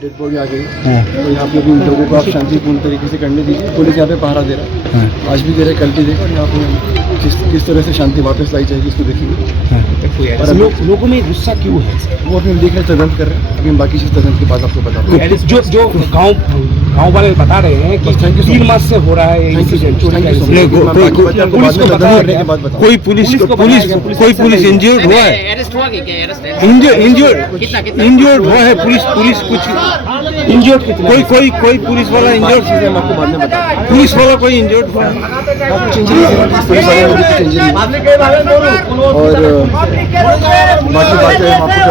Dead body आ गई। तो यहाँ पे इन लोगों को आप शांतिपूर्ण तरीके से करने दीजिए। पुलिस यहाँ पे पहरा दे रहा है। आज भी दे रहे कल भी देगा यहाँ पे किस किस तरह से शांति वापस लाई जाएगी इसको देखेंगे और अभी लोगों में गुस्सा क्यों है? वो अभी हम देख रहे हैं तदंत कर रहे हैं। अभी हम बाकी चीज़ तदंत के बाद आपको बता जो जो गाँव गाँव वाले बता रहे हैं कि तीन मास से हो रहा है कोई- पुलिस पुलिस कोई पुलिस इंजर्ड हुआ है? अरेस्ट हुआ क्या? अरेस्ट इंजर्ड इंजर्ड कितना कितना? इंजर्ड हुआ है पुलिस पुलिस कुछ इंजर्ड कोई कोई कोई पुलिस वाला इंजर्ड चीज़ें हम आपको बाद में बताएंगे पुलिस वाला कोई इंजर्ड हुआ है हाँ, कुछ इंजरी पुलिस वाले को भी कुछ इंजरी और अ, बाकी बातें हम आपको